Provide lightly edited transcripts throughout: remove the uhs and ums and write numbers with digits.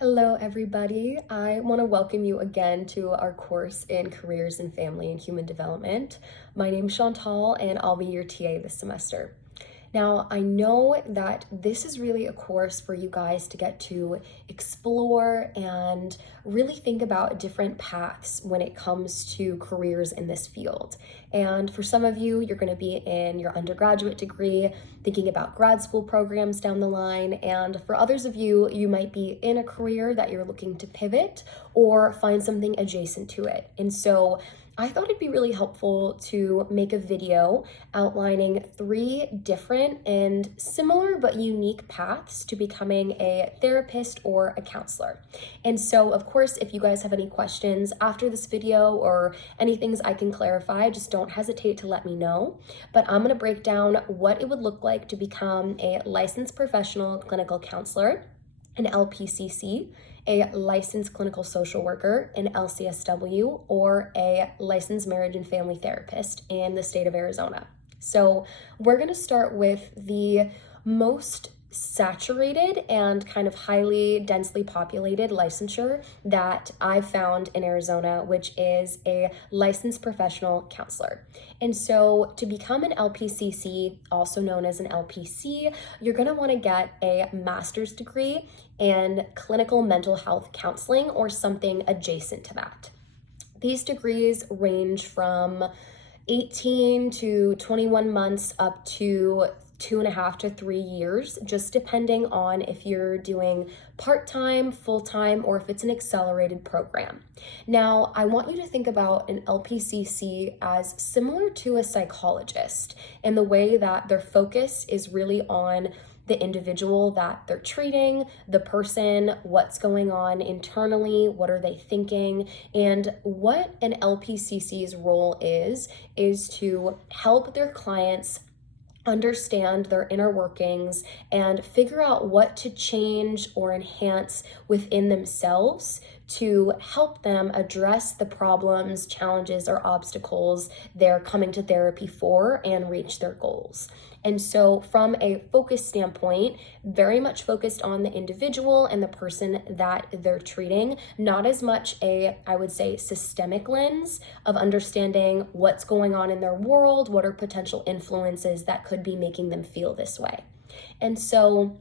Hello, everybody. I want to welcome you again to our course in Careers in Family and Human Development. My name is Chantal, and I'll be your TA this semester. Now, I know that this is really a course for you guys to get to explore and really think about different paths when it comes to careers in this field. And for some of you, you're going to be in your undergraduate degree, thinking about grad school programs down the line. And for others of you, you might be in a career that you're looking to pivot or find something adjacent to it. And so I thought it'd be really helpful to make a video outlining 3 different and similar but unique paths to becoming a therapist or a counselor. And so, of course, if you guys have any questions after this video or any things I can clarify, just don't hesitate to let me know. But I'm going to break down what it would look like to become a licensed professional clinical counselor, an LPCC, a licensed clinical social worker, an LCSW, or a licensed marriage and family therapist in the state of Arizona. So we're going to start with the most saturated and kind of highly densely populated licensure that I've found in Arizona, which is a licensed professional counselor. And so to become an LPCC, also known as an LPC, you're going to want to get a master's degree in clinical mental health counseling or something adjacent to that. These degrees range from 18 to 21 months up to 2.5 to 3 years, just depending on if you're doing part-time, full-time, or if it's an accelerated program. Now, I want you to think about an LPCC as similar to a psychologist in the way that their focus is really on the individual that they're treating, the person, what's going on internally, what are they thinking, and what an LPCC's role is to help their clients understand their inner workings and figure out what to change or enhance within themselves to help them address the problems, challenges, or obstacles they're coming to therapy for and reach their goals. And so from a focus standpoint, very much focused on the individual and the person that they're treating, not as much I would say, systemic lens of understanding what's going on in their world, what are potential influences that could be making them feel this way. And so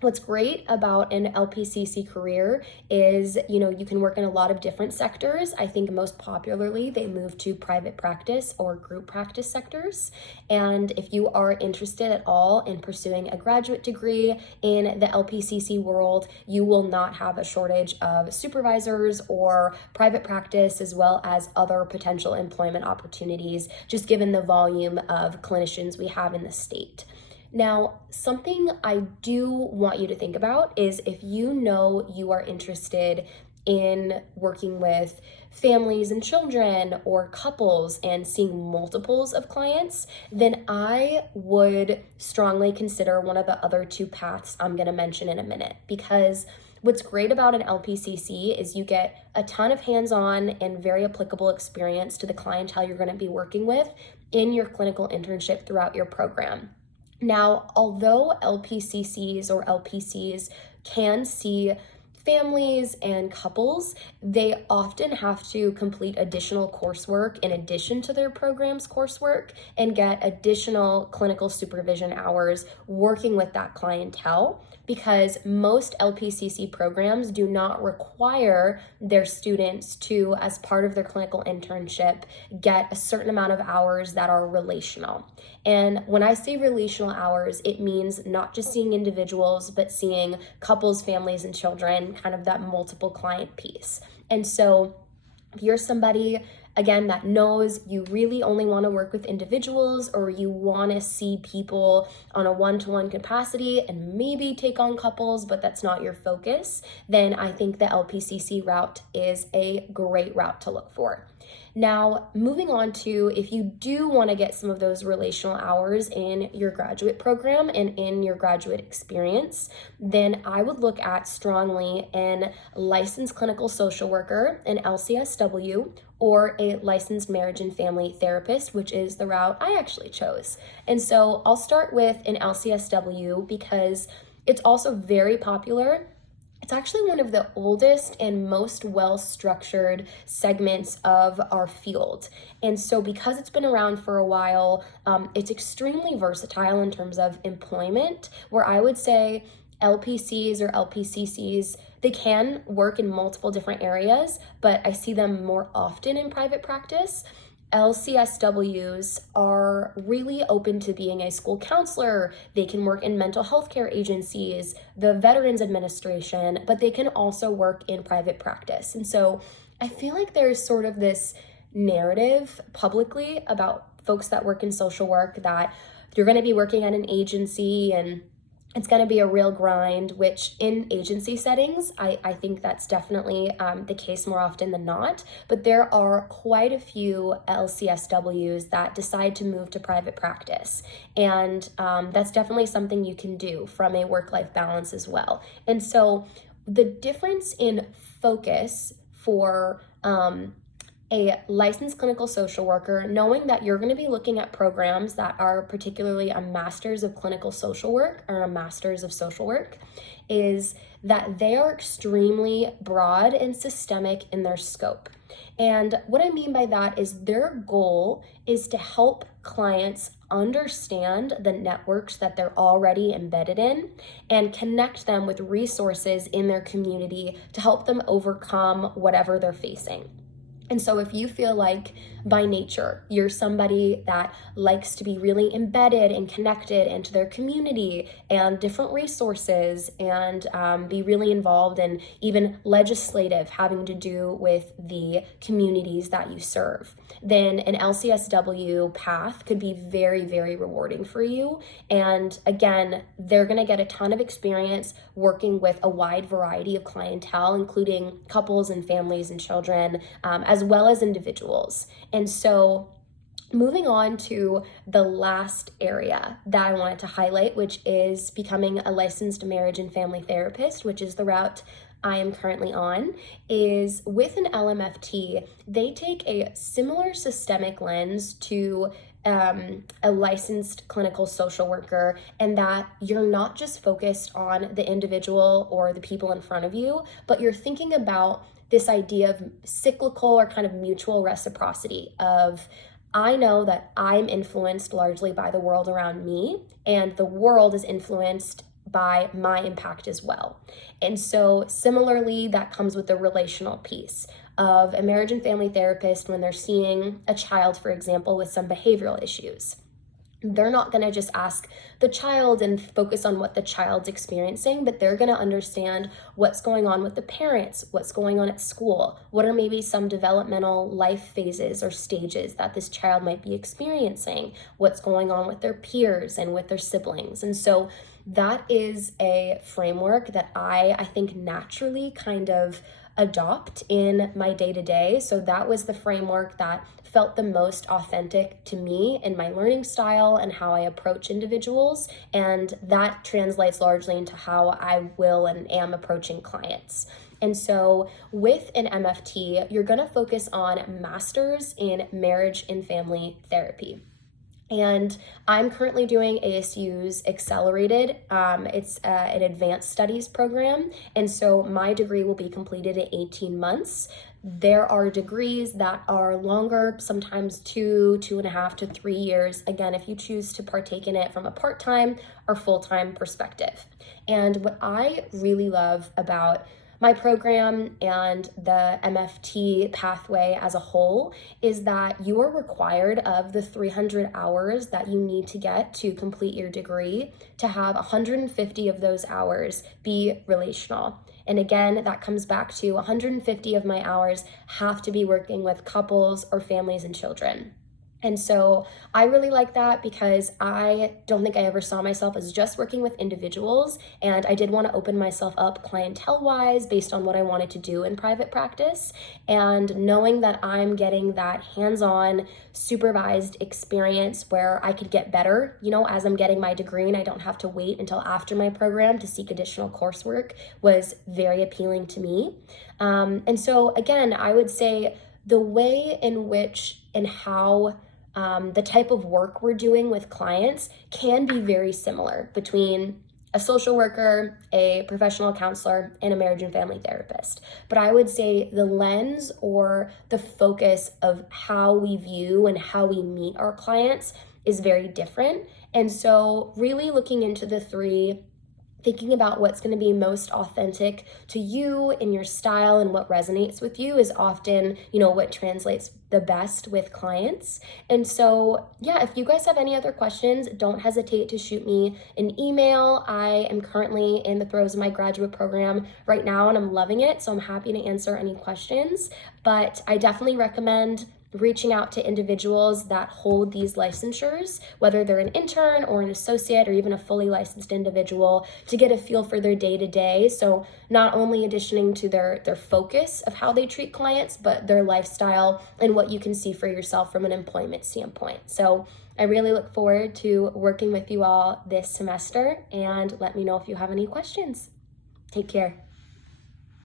what's great about an LPCC career is, you can work in a lot of different sectors. I think most popularly, they move to private practice or group practice sectors. And if you are interested at all in pursuing a graduate degree in the LPCC world, you will not have a shortage of supervisors or private practice, as well as other potential employment opportunities, just given the volume of clinicians we have in the state. Now, something I do want you to think about is if you are interested in working with families and children or couples and seeing multiples of clients, then I would strongly consider one of the other 2 paths I'm going to mention in a minute. Because what's great about an LPCC is you get a ton of hands-on and very applicable experience to the clientele you're going to be working with in your clinical internship throughout your program. Now, although LPCCs or LPCs can see families and couples, they often have to complete additional coursework in addition to their program's coursework and get additional clinical supervision hours working with that clientele, because most LPCC programs do not require their students to, as part of their clinical internship, get a certain amount of hours that are relational. And when I say relational hours, it means not just seeing individuals, but seeing couples, families, and children, kind of that multiple client piece. And so if you're somebody, again, that knows you really only want to work with individuals, or you want to see people on a one-to-one capacity and maybe take on couples, but that's not your focus, then I think the LPCC route is a great route to look for. Now, moving on to, if you do want to get some of those relational hours in your graduate program and in your graduate experience, then I would look at strongly an licensed clinical social worker, an LCSW, or a licensed marriage and family therapist, which is the route I actually chose. And so I'll start with an LCSW because it's also very popular. It's actually one of the oldest and most well-structured segments of our field. And so because it's been around for a while, it's extremely versatile in terms of employment, where I would say LPCs or LPCCs, they can work in multiple different areas, but I see them more often in private practice. LCSWs are really open to being a school counselor. They can work in mental health care agencies, the Veterans Administration, but they can also work in private practice. And so I feel like there's sort of this narrative publicly about folks that work in social work that you're going to be working at an agency and it's going to be a real grind, which in agency settings, I think that's definitely the case more often than not. But there are quite a few LCSWs that decide to move to private practice. And that's definitely something you can do from a work-life balance as well. And so the difference in focus for a licensed clinical social worker, knowing that you're going to be looking at programs that are particularly a master's of clinical social work or a master's of social work, is that they are extremely broad and systemic in their scope. And what I mean by that is their goal is to help clients understand the networks that they're already embedded in and connect them with resources in their community to help them overcome whatever they're facing. And so if you feel like by nature, you're somebody that likes to be really embedded and connected into their community and different resources and be really involved in even legislative having to do with the communities that you serve, then an LCSW path could be very, very rewarding for you. And again, they're going to get a ton of experience working with a wide variety of clientele, including couples and families and children, as well as individuals. And so moving on to the last area that I wanted to highlight, which is becoming a licensed marriage and family therapist, which is the route I am currently on, is with an LMFT, they take a similar systemic lens to a licensed clinical social worker, and that you're not just focused on the individual or the people in front of you, but you're thinking about this idea of cyclical or kind of mutual reciprocity of, I know that I'm influenced largely by the world around me, and the world is influenced by my impact as well. And so similarly, that comes with the relational piece of a marriage and family therapist when they're seeing a child, for example, with some behavioral issues. They're not going to just ask the child and focus on what the child's experiencing, but they're going to understand what's going on with the parents, what's going on at school, what are maybe some developmental life phases or stages that this child might be experiencing, what's going on with their peers and with their siblings. And so that is a framework that I think naturally kind of adopt in my day-to-day. So that was the framework that felt the most authentic to me in my learning style and how I approach individuals. And that translates largely into how I will and am approaching clients. And so with an MFT, you're going to focus on masters in marriage and family therapy. And I'm currently doing ASU's Accelerated. It's an advanced studies program. And so my degree will be completed in 18 months. There are degrees that are longer, sometimes 2.5 to 3 years. Again, if you choose to partake in it from a part-time or full-time perspective. And what I really love about my program and the MFT pathway as a whole is that you are required of the 300 hours that you need to get to complete your degree to have 150 of those hours be relational. And again, that comes back to 150 of my hours have to be working with couples or families and children. And so I really like that because I don't think I ever saw myself as just working with individuals, and I did want to open myself up clientele-wise based on what I wanted to do in private practice, and knowing that I'm getting that hands-on supervised experience where I could get better, as I'm getting my degree and I don't have to wait until after my program to seek additional coursework was very appealing to me. And so again, I would say the way in which and how the type of work we're doing with clients can be very similar between a a social worker, a professional counselor, and a marriage and family therapist. But I would say the lens or the focus of how we view and how we meet our clients is very different. And so really looking into the three, thinking about what's going to be most authentic to you in your style and what resonates with you is often, what translates the best with clients. And so, yeah, if you guys have any other questions, don't hesitate to shoot me an email. I am currently in the throes of my graduate program right now, and I'm loving it. So I'm happy to answer any questions, but I definitely recommend reaching out to individuals that hold these licensures, whether they're an intern or an associate or even a fully licensed individual, to get a feel for their day-to-day. So not only additioning to their focus of how they treat clients, but their lifestyle and what you can see for yourself from an employment standpoint. So I really look forward to working with you all this semester, and let me know if you have any questions. Take care.